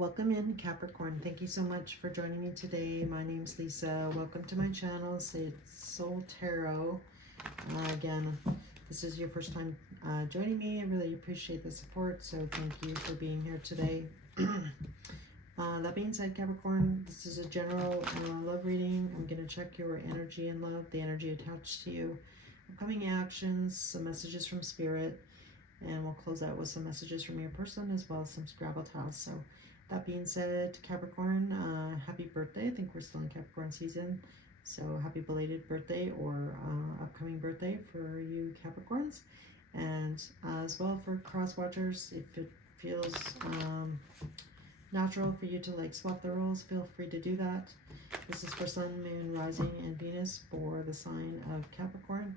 Welcome in, Capricorn. Thank you so much for joining me today. My name's Lisa. Welcome to my channel, It's Soul Tarot. Again, this is your first time joining me. I really appreciate the support, so thank you for being here today. That being said, Capricorn, this is a general love reading. I'm going to check your energy and love, the energy attached to you, upcoming actions, some messages from Spirit, and we'll close out with some messages from your person as well as some Scrabble tiles. So that being said, Capricorn, happy birthday. I think we're still in Capricorn season, so happy belated birthday or upcoming birthday for you Capricorns. And as well for cross watchers, if it feels natural for you to like swap the roles, feel free to do that. This is for Sun, Moon, Rising, and Venus for the sign of Capricorn.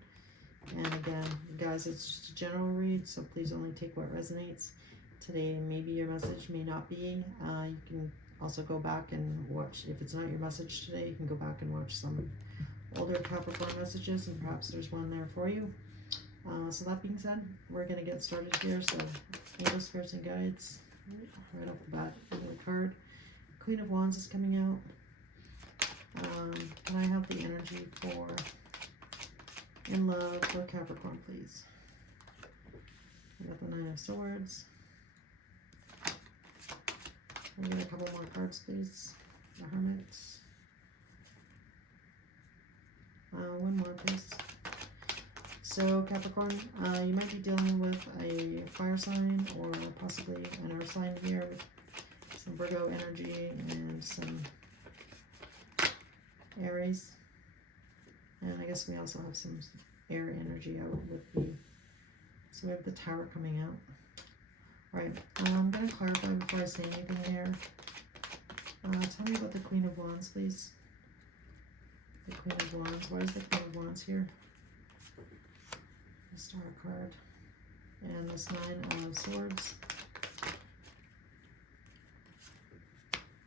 And again, guys, it's just a general read, so please only take what resonates. Today, maybe your message may not be. You can also go back and watch, if it's not your message today, you can go back and watch some older Capricorn messages, and perhaps there's one there for you. So that being said, we're going to get started here. So, angels, spirits, and guides, right off the bat, the card. Queen of Wands is coming out. Can I have the energy for in love for Capricorn, please? I got the Nine of Swords. Can I get a couple more cards, please? The Hermit. One more, please. So, Capricorn, you might be dealing with a fire sign or possibly an earth sign here with some Virgo energy and some Aries. And I guess we also have some air energy out with the, so we have the Tower coming out. All right, I'm going to clarify before I say anything here. Tell me about the Queen of Wands, please. The Queen of Wands. Why is the Queen of Wands here? The Star card. And this Nine of Swords.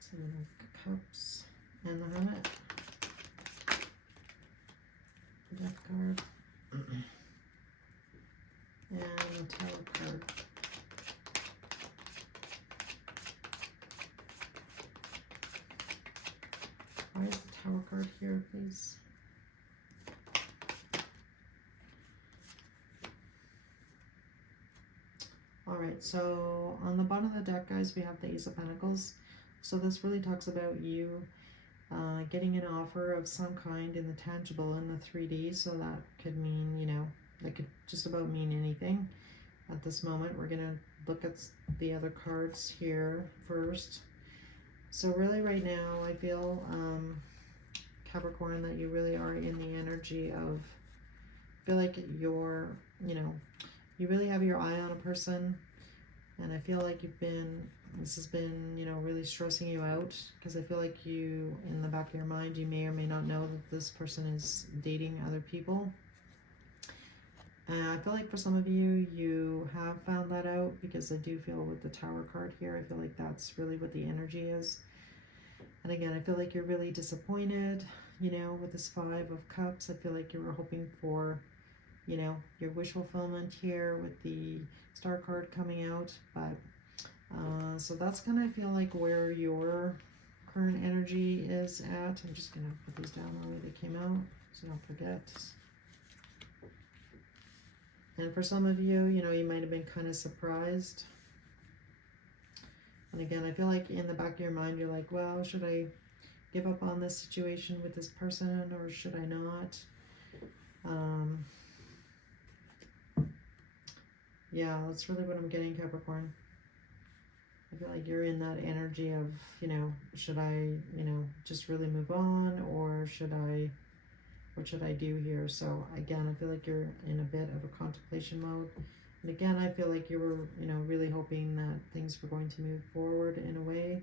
Seven of Cups. And the Hermit. The Death card. And the Tower card. Why is the Tower card here, please? Alright, so on the bottom of the deck, guys, we have the Ace of Pentacles. So this really talks about you getting an offer of some kind in the tangible, in the 3D. So that could mean, you know, that could just about mean anything. At this moment, we're going to look at the other cards here first. So really right now, I feel, Capricorn, that you really are in the energy of, I feel like you're, you know, you really have your eye on a person. And I feel like this has been, you know, really stressing you out. Because I feel like you, in the back of your mind, you may or may not know that this person is dating other people. And I feel like for some of you, you have found that out, because I do feel with the Tower card here, I feel like that's really what the energy is. And again, I feel like you're really disappointed, you know, with this Five of Cups. I feel like you were hoping for, you know, your wish fulfillment here with the Star card coming out. But, so that's kind of feel like where your current energy is at. I'm just going to put these down the way they came out so don't forget. And for some of you, you know, you might have been kind of surprised. And again, I feel like in the back of your mind, you're like, well, should I give up on this situation with this person or should I not? Yeah, that's really what I'm getting, Capricorn. I feel like you're in that energy of, you know, should I, you know, just really move on, or should I, what should I do here? So again, I feel like you're in a bit of a contemplation mode. And again, I feel like you were, you know, really hoping that things were going to move forward in a way.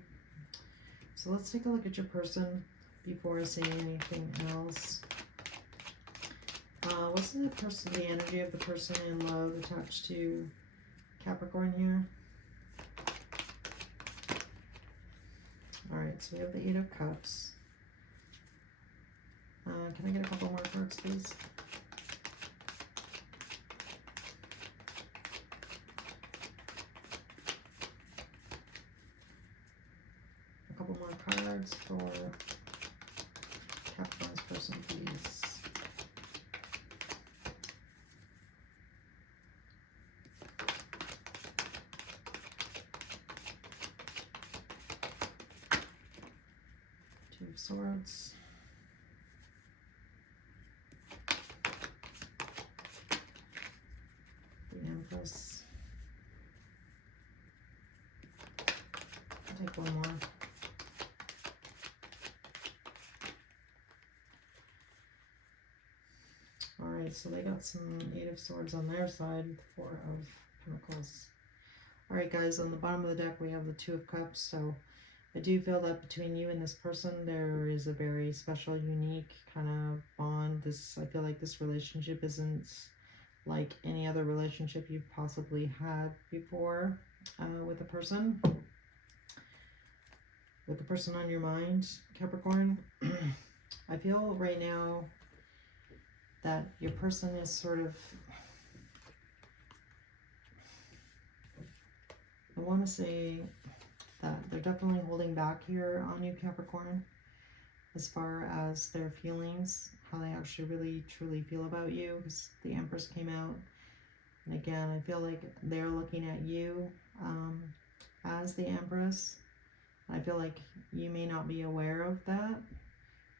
So let's take a look at your person before I say anything else. What's the energy of the person in love attached to Capricorn here? Alright, so we have the Eight of Cups. Can I get a couple more cards, please? cards for Capricorn's person, please. Two of Swords. The Empress. I'll take one more. Alright, so they got some Eight of Swords on their side, Four of Pentacles. Alright guys, on the bottom of the deck we have the Two of Cups, so I do feel that between you and this person there is a very special, unique kind of bond. I feel like this relationship isn't like any other relationship you've possibly had before with a person. With the person on your mind, Capricorn. I feel right now that your person is sort of, I want to say that they're definitely holding back here on you, Capricorn, as far as their feelings, how they actually really truly feel about you, because the Empress came out. And again, I feel like they're looking at you as the Empress. I feel like you may not be aware of that.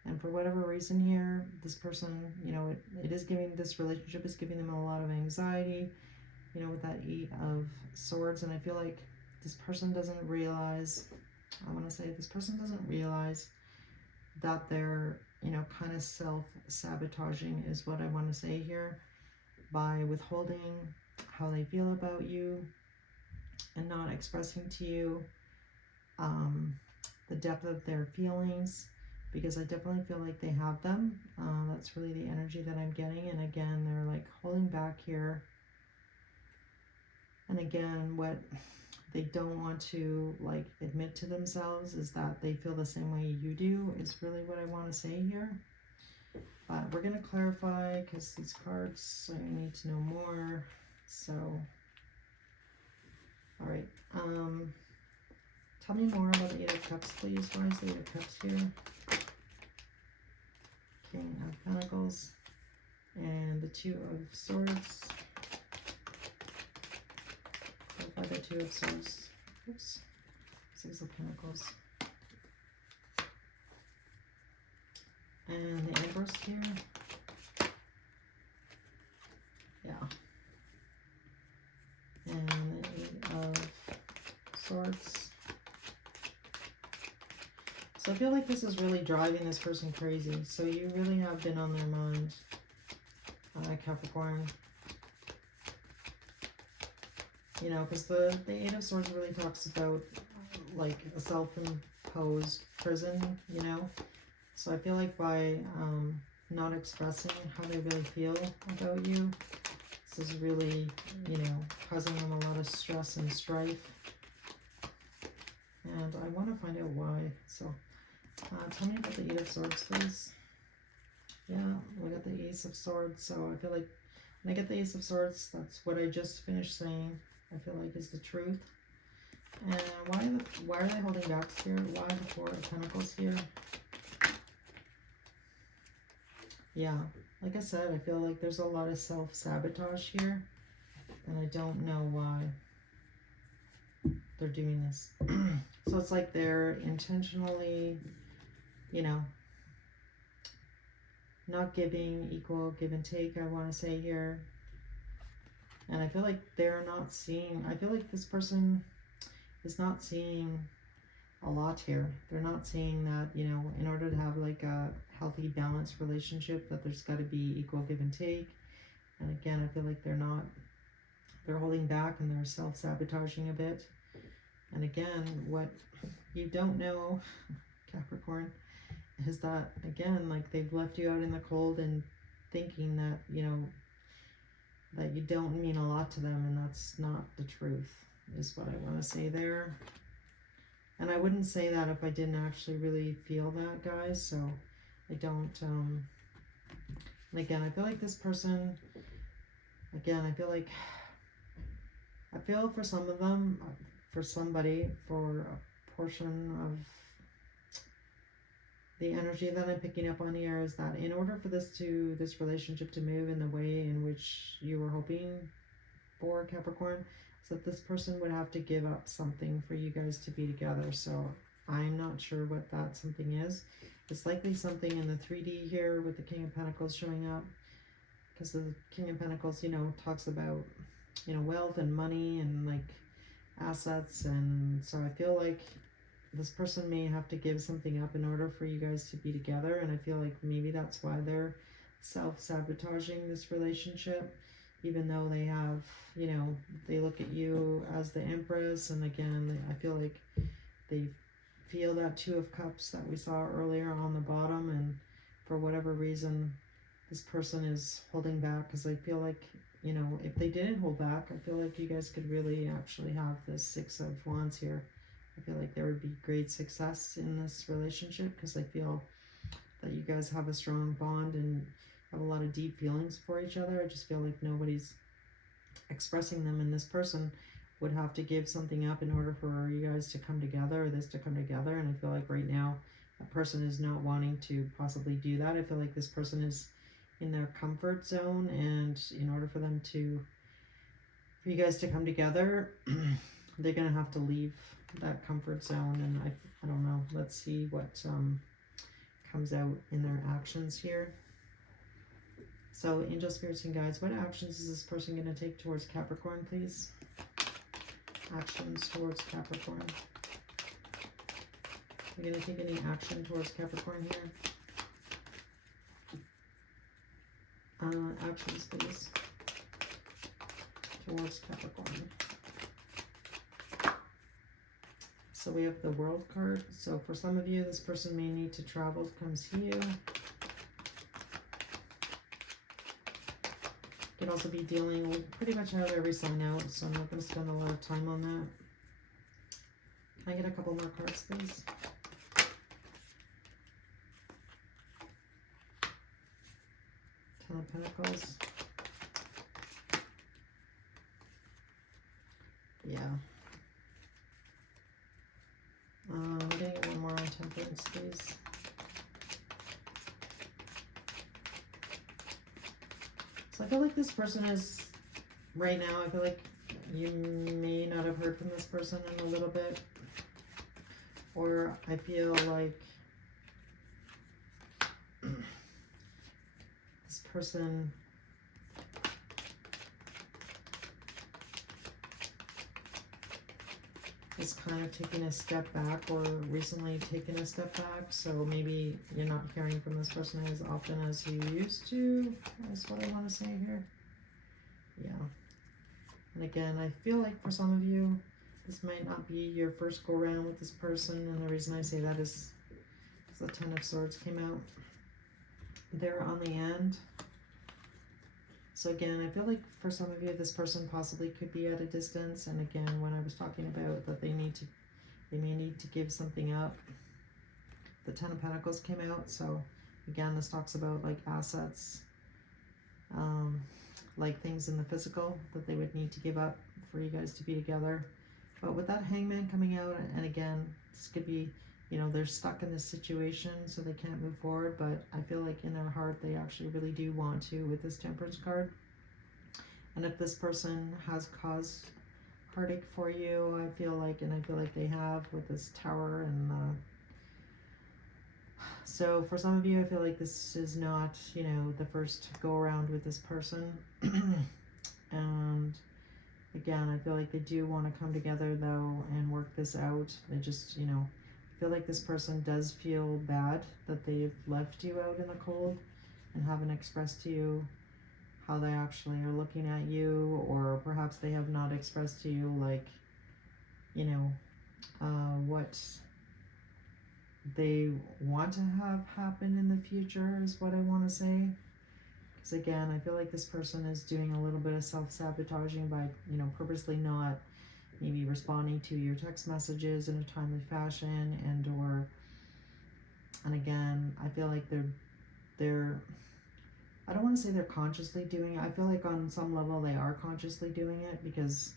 And for whatever reason here, this person, you know, it is giving, this relationship is giving them a lot of anxiety, you know, with that Eight of Swords. And I feel like this person doesn't realize, I want to say this person doesn't realize that they're, you know, kind of self-sabotaging is what I want to say here, by withholding how they feel about you and not expressing to you the depth of their feelings, because I definitely feel like they have them. That's really the energy that I'm getting. And again, they're like holding back here. And again, what they don't want to like admit to themselves is that they feel the same way you do, is really what I want to say here. But we're going to clarify, because these cards, I need to know more. So, all right. Tell me more about the Eight of Cups, please. Why is the Eight of Cups here? King of Pentacles and the Two of Swords. By the Two of Swords. Oops. Six of Pentacles. And the Empress here. Yeah. And the Eight of Swords. So I feel like this is really driving this person crazy. So you really have been on their mind, Capricorn. You know, because the Eight of Swords really talks about like a self-imposed prison, you know. So I feel like by not expressing how they really feel about you, this is really, you know, causing them a lot of stress and strife. And I want to find out why. So tell me about the Eight of Swords, please. Yeah, we got the Ace of Swords. So I feel like when I get the Ace of Swords, that's what I just finished saying. I feel like is the truth. And why are they holding back here? Why the Four of Pentacles here? Yeah, like I said, I feel like there's a lot of self-sabotage here, and I don't know why they're doing this. So it's like they're intentionally, you know, not giving equal give and take, I want to say here. And I feel like they're not seeing, I feel like this person is not seeing a lot here. They're not seeing that, you know, in order to have like a healthy, balanced relationship, that there's got to be equal give and take. And again, I feel like they're holding back and they're self-sabotaging a bit. And again, what you don't know, Capricorn, is that, again, like they've left you out in the cold and thinking that, you know, that you don't mean a lot to them, and that's not the truth, is what I want to say there. And I wouldn't say that if I didn't actually really feel that, guys, so I don't, and again, I feel like this person, again, I feel for some of them, for somebody, for a portion of the energy that I'm picking up on here is that in order for this relationship to move in the way in which you were hoping for, Capricorn, so that this person would have to give up something for you guys to be together. So I'm not sure what that something is. It's likely something in the 3D here with the King of Pentacles showing up, because the King of Pentacles, you know, talks about, you know, wealth and money and like assets. And so I feel like this person may have to give something up in order for you guys to be together. And I feel like maybe that's why they're self-sabotaging this relationship, even though they have, you know, they look at you as the Empress. And again, I feel like they feel that Two of Cups that we saw earlier on the bottom, and for whatever reason this person is holding back, because I feel like, you know, if they didn't hold back, I feel like you guys could really actually have this Six of Wands here. I feel like there would be great success in this relationship, because I feel that you guys have a strong bond and have a lot of deep feelings for each other. I just feel like nobody's expressing them, and this person would have to give something up in order for you guys to come together, or this to come together. And I feel like right now that person is not wanting to possibly do that. I feel like this person is in their comfort zone, and in order for them to, for you guys to come together, they're gonna have to leave that comfort zone. And I don't know, let's see what comes out in their actions here. So angel, spirits, and guides, what actions is this person going to take towards Capricorn, please? Actions towards Capricorn. Are you going to take any action towards Capricorn here? Actions, please, towards Capricorn. So we have the World card. So for some of you, this person may need to travel to come see you. Could also be dealing with pretty much have every sign out, so I'm not going to spend a lot of time on that. Can I get a couple more cards, please? Ten of Pentacles. Yeah. I'm getting one more on Temperance, please. So I feel like this person is, right now, I feel like you may not have heard from this person in a little bit. Or I feel like this person is kind of taking a step back, or recently taken a step back. So maybe you're not hearing from this person as often as you used to, is what I want to say here. Yeah. And again, I feel like for some of you, this might not be your first go around with this person. And the reason I say that is the Ten of Swords came out there on the end. So again, I feel like for some of you, this person possibly could be at a distance. And again, when I was talking about that they may need to give something up, the Ten of Pentacles came out. So again, this talks about like assets, like things in the physical that they would need to give up for you guys to be together. But with that Hangman coming out, and again, this could be, you know, they're stuck in this situation, so they can't move forward. But I feel like in their heart, they actually really do want to with this Temperance card. And if this person has caused heartache for you, I feel like they have with this Tower. And so for some of you, I feel like this is not, you know, the first go around with this person. And again, I feel like they do want to come together though and work this out. They just, you know, feel like this person does feel bad that they've left you out in the cold and haven't expressed to you how they actually are looking at you, or perhaps they have not expressed to you, like, you know, what they want to have happen in the future is what I want to say. Because again, I feel like this person is doing a little bit of self-sabotaging by, you know, purposely not maybe responding to your text messages in a timely fashion, and again, I feel like they're I don't want to say they're consciously doing it. I feel like on some level they are consciously doing it because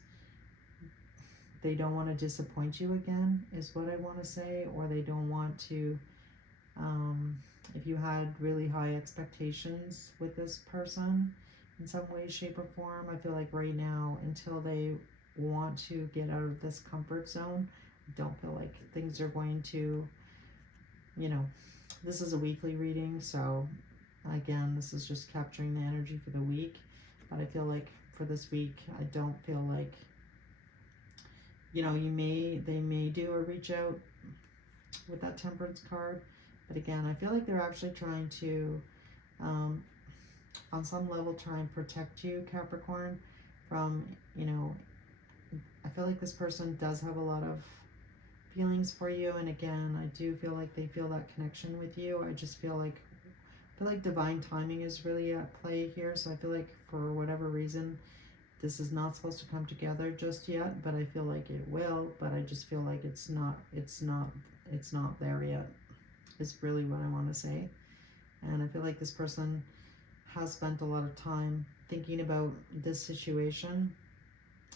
they don't want to disappoint you again, is what I want to say, or they don't want to If you had really high expectations with this person in some way, shape, or form, I feel like right now, until they want to get out of this comfort zone, I don't feel like things are going to, you know, this is a weekly reading, so again, this is just capturing the energy for the week. But I feel like for this week, I don't feel like, you know, they may do a reach out with that Temperance card. But again, I feel like they're actually trying to, on some level, try and protect you, Capricorn, from, you know, I feel like this person does have a lot of feelings for you. And again, I do feel like they feel that connection with you. I just feel like divine timing is really at play here. So I feel like for whatever reason, this is not supposed to come together just yet, but I feel like it will. But I just feel like it's not there yet, is really what I want to say. And I feel like this person has spent a lot of time thinking about this situation,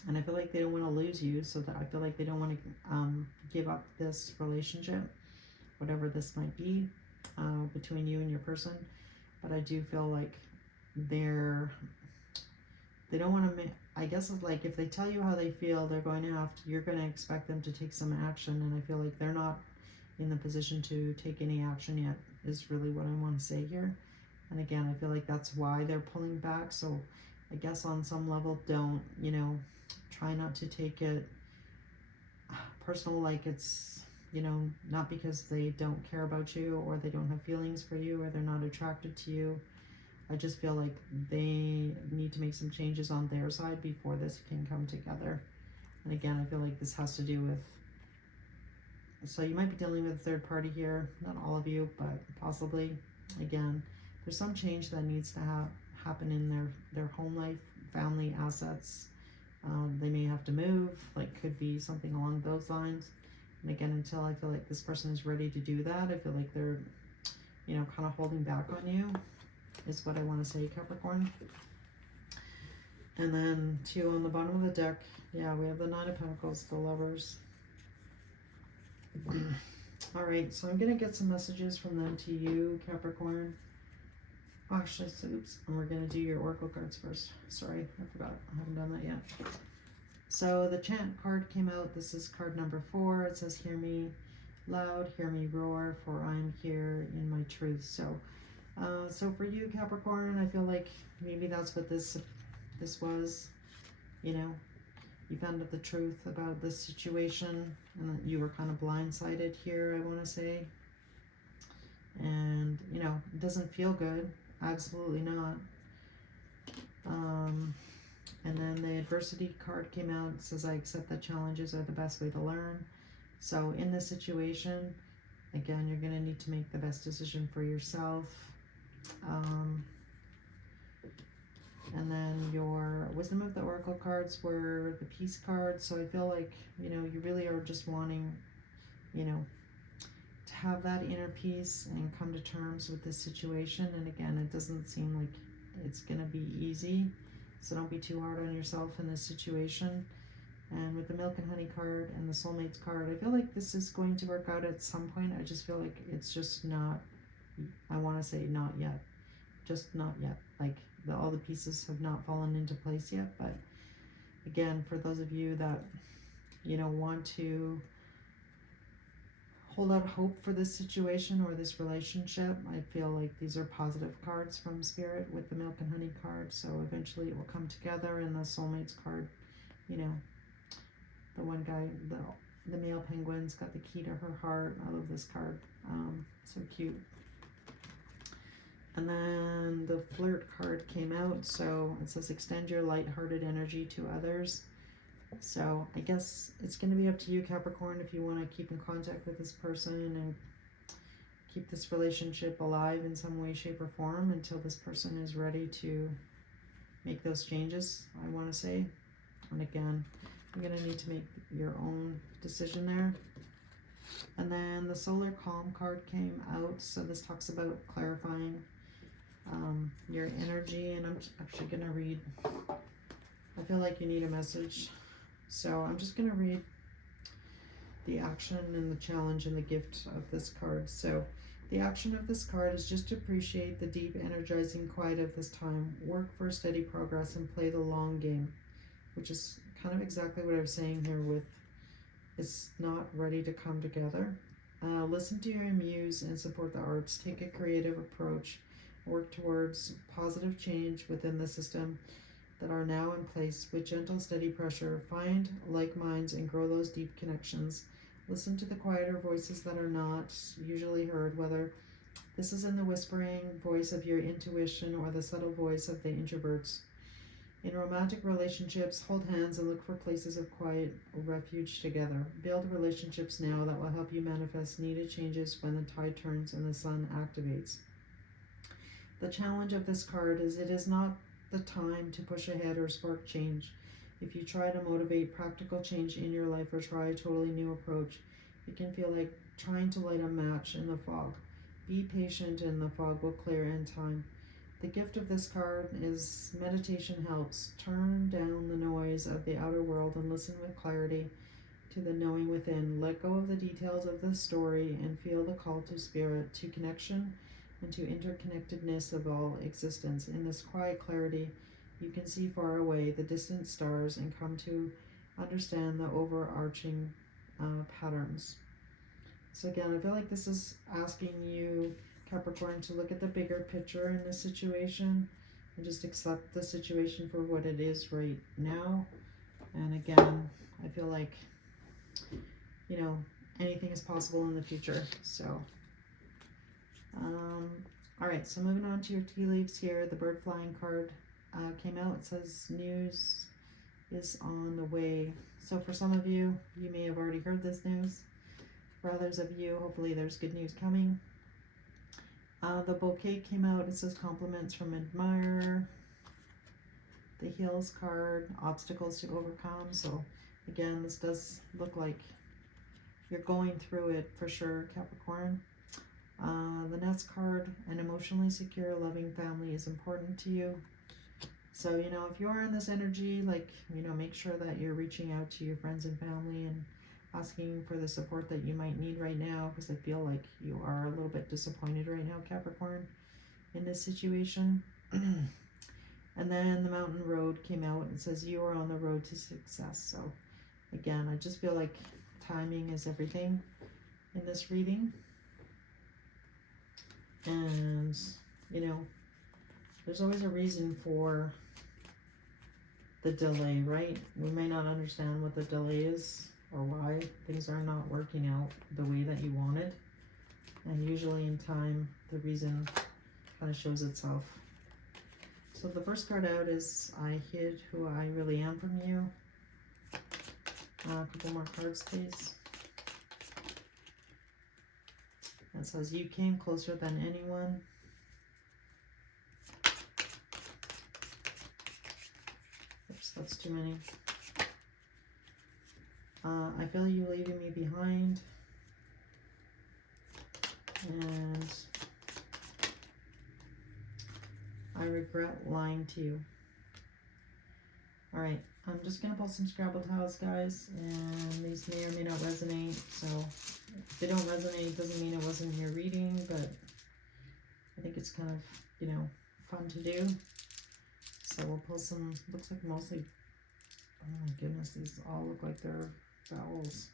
and I feel like they don't want to lose you, so that I feel like they don't want to give up this relationship, whatever this might be, between you and your person. But I do feel like they don't want to I guess it's like, if they tell you how they feel, you're going to expect them to take some action, and I feel like they're not in the position to take any action yet, is really what I want to say here. And again, I feel like that's why they're pulling back. So I guess on some level, don't, you know, try not to take it personal, like it's, you know, not because they don't care about you, or they don't have feelings for you, or they're not attracted to you. I just feel like they need to make some changes on their side before this can come together. And again, I feel like this has to do with, so you might be dealing with a third party here, not all of you, but possibly. Again, there's some change that needs to happen in their home life, family, assets. They may have to move, like could be something along those lines. And again, until I feel like this person is ready to do that, I feel like they're, you know, kind of holding back on you, is what I want to say, Capricorn. And then 2 on the bottom of the deck, yeah, we have the 9 of Pentacles, the Lovers. All right, so I'm going to get some messages from them to you, Capricorn. Actually, oops, and we're going to do your Oracle cards first. Sorry, I forgot. I haven't done that yet. So the Chant card came out. This is card number 4. It says, hear me loud, hear me roar, for I am here in my truth. So for you, Capricorn, I feel like maybe that's what this was, you know. You found out the truth about this situation, and you were kind of blindsided here, I want to say. And, you know, it doesn't feel good. Absolutely not. And then the Adversity card came out. It says, I accept that challenges are the best way to learn. So in this situation, again, you're going to need to make the best decision for yourself. And then your Wisdom of the Oracle cards were the Peace cards. So I feel like, you know, you really are just wanting, you know, to have that inner peace and come to terms with this situation. And again, it doesn't seem like it's going to be easy. So don't be too hard on yourself in this situation. And with the Milk and Honey card and the Soulmates card, I feel like this is going to work out at some point. I just feel like it's just not, I want to say not yet. Just not yet. Like all the pieces have not fallen into place yet. But again, for those of you that, you know, want to hold out hope for this situation or this relationship, I feel like these are positive cards from Spirit with the Milk and Honey card. So eventually it will come together. And the Soulmates card, you know, the one guy, the male penguin's got the key to her heart. I love this card. So cute. And then the Flirt card came out. So it says, extend your light-hearted energy to others. So I guess it's going to be up to you, Capricorn, if you want to keep in contact with this person and keep this relationship alive in some way, shape, or form until this person is ready to make those changes, I want to say. And again, you're going to need to make your own decision there. And then the Solar Calm card came out. So this talks about clarifying your energy. And I'm actually going to read, I feel like you need a message. So I'm just going to read the action and the challenge and the gift of this card. So The action of this card is just to appreciate the deep, energizing quiet of this time, work for steady progress, and play the long game, which is kind of exactly what I was saying here with it's not ready to come together. Listen to your muse and support the arts. Take a creative approach. Work towards positive change within the system that are now in place with gentle, steady pressure. Find like minds and grow those deep connections. Listen to the quieter voices that are not usually heard, whether this is in the whispering voice of your intuition or the subtle voice of the introverts. In romantic relationships, hold hands and look for places of quiet refuge together. Build relationships now that will help you manifest needed changes when the tide turns and the sun activates. The challenge of this card is it is not the time to push ahead or spark change. If you try to motivate practical change in your life or try a totally new approach, it can feel like trying to light a match in the fog. Be patient and the fog will clear in time. The gift of this card is meditation helps. Turn down the noise of the outer world and listen with clarity to the knowing within. Let go of the details of the story and feel the call to spirit, to connection, and to interconnectedness of all existence. In this quiet clarity, you can see far away the distant stars and come to understand the overarching patterns. So again, I feel like this is asking you, Capricorn, to look at the bigger picture in this situation and just accept the situation for what it is right now. And again, I feel like, you know, anything is possible in the future. So, all right, so moving on to your tea leaves here. The bird flying card came out. It says news is on the way. So for some of you, you may have already heard this news. For others of you, hopefully there's good news coming. The bouquet came out. It says compliments from admirer. The heels card, obstacles to overcome. So again, this does look like you're going through it for sure, Capricorn. The next card, an emotionally secure, loving family is important to you. So, you know, if you're in this energy, like, you know, make sure that you're reaching out to your friends and family and asking for the support that you might need right now, because I feel like you are a little bit disappointed right now, Capricorn, in this situation. And then the mountain road came out and says you are on the road to success. So again, I just feel like timing is everything in this reading. And, you know, there's always a reason for the delay, right? We may not understand what the delay is or why things are not working out the way that you wanted. And usually in time, the reason kind of shows itself. So the first card out is I hid who I really am from you. A couple more cards, please. It says you came closer than anyone. Oops, that's too many. I feel you leaving me behind. And I regret lying to you. Alright, I'm just going to pull some Scrabble tiles, guys, and these may or may not resonate, so if they don't resonate, it doesn't mean it wasn't your reading, but I think it's kind of, you know, fun to do. So we'll pull some, looks like mostly, oh my goodness, these all look like they're vowels.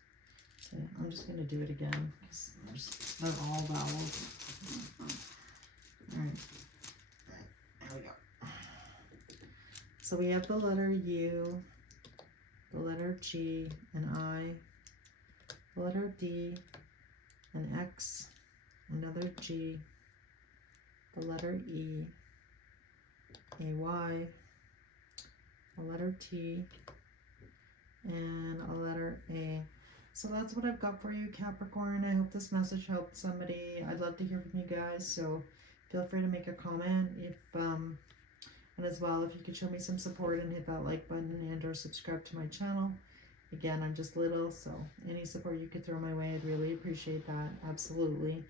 So I'm just going to do it again, because they're all vowels. Alright. There we go. So we have the letter U, the letter G, an I, the letter D, an X, another G, the letter E, a Y, a letter T, and a letter A. So that's what I've got for you, Capricorn. I hope this message helped somebody. I'd love to hear from you guys, so feel free to make a comment if and as well, if you could show me some support and hit that like button and or subscribe to my channel. Again, I'm just little, so any support you could throw my way, I'd really appreciate that. Absolutely.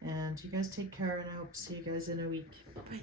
And you guys take care, and I hope to see you guys in a week. Bye.